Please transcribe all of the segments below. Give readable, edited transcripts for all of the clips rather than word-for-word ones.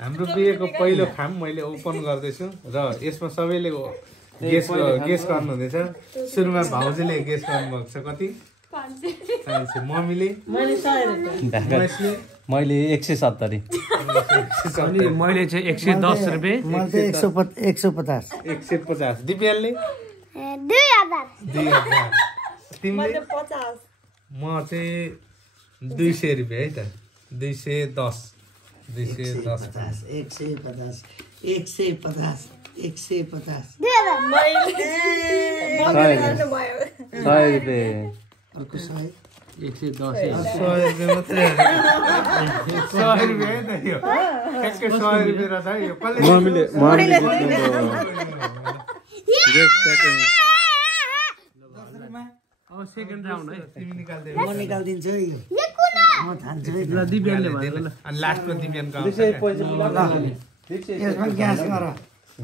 हाम्रो बिहेको पहिलो खाम मैले ओपन गर्दैछु र यसमा सबैले गेस गर्नु हुँदैछ। सुरुमा भाउजूले गेस गर्नुभएको छ कति? 500। मम्मीले मैले 170 अनि मैले चाहिँ 110 रुपैयाँ। मैले चाहिँ 150 150। दिव्यालले 2000 तिमीले 50 म चाहिँ 200 रुपैयाँ है त 210 150 अर्को 100 100 रुपैयाँ मात्रै 100 रुपैयाँ है त यो ठ्याक्कै 100 रुपैयाँ रहेछ है यो कसले अब सेकेन्ड राउन्ड है तिमी निकाल्दै म निकाल्दिन्छु है यो म थाल्छु है ल दिव्यानले भयो ल अनि लास्टको दिव्यानको आउँछ यसमा ग्यास गर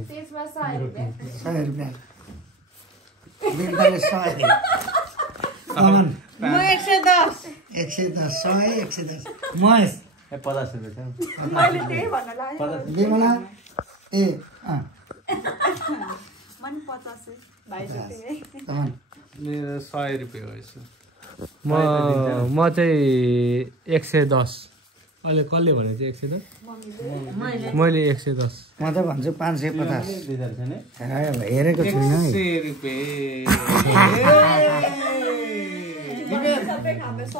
त्यसमा 100 रुपैयाँ 100 रुपैयाँ बिन्दाले 100 म 110 110 महेश 50 रुपैयाँ मैले त्यही भन्न लाग्यो बेमला ए मन 50 भाइ सुतिमै तमन मेरो 100 रुपैयाँ हो यसो म चाहिँ 110 अहिले कसले भने चाहिँ 110 मैले 110 म त भन्छु 550 हेरेको छुइनँ है 100 रुपैयाँ सबै खामे 100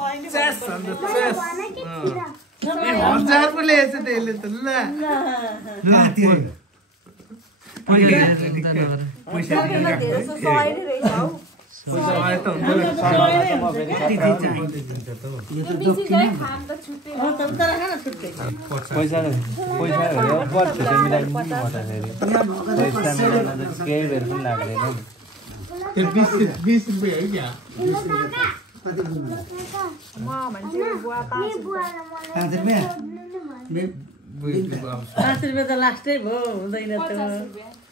नै हजार पो ल्याएछ त यसले त ल पैसा सबैमा धेरै 100 नै रहेछ हौ पैसा आयो त हुन्छ खाम त छुट्टै पैसा बहुत छुट्टै मिलाइदिनु पर्दाखेरि केही बेर पनि लाग्दैन 20 रुपैयाँ है क्या म भन्छ बुवा 5 रुपैयाँ 5 रुपैयाँ 5 रुपैयाँ त लास्टै भयो हुँदैन त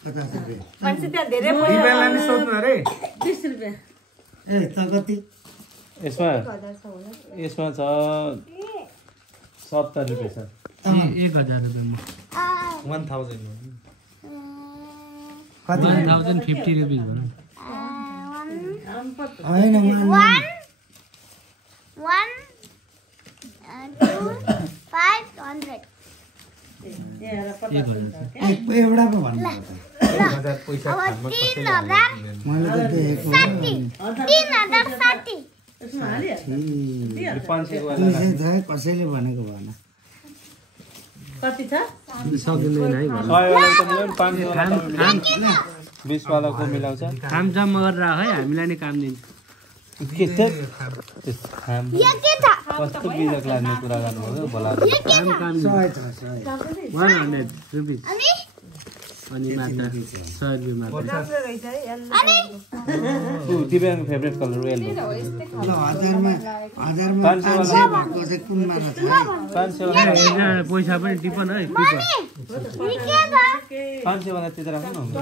50 रुपैयाँ मान्छे त्यहाँ धेरै दिव्यालाई नि सोध्नु अरे 20 रुपैयाँ ए त कति यसमा 1000 छ होला यसमा छ 70 रुपैयाँ छ 1000 रुपैयाँमा 1000 कति 1050 रुपिस भनौँ होइन 500 एउटा पो भन्नु 1000 पैसा खानमा कसैले मैले त देखेको 3060 यसमा हालिहाल्छ 500 को कसैले भनेको भएन कति छ सक्दैन है 100 वाला त मिलाउनु 500 वाला 20 वाला को मिलाउँछ काम जम्मा गरेर राख है हामीलाई नै काम दिन्छ के छ कस्तो बिजक लाग्ने कुरा गर्नुभयो भोला काम 100 100 रुपिस अनि मात्र 100 रुपियाँ मात्र राम्रो रहेछ है दिव्याङको फेभरेट कलर येलो ल हजारमा 500 भएको चाहिँ कुनमा रहेछ 500 वाला पैसा पनि टिपन है 500 वाला चाहिँ राख्नु न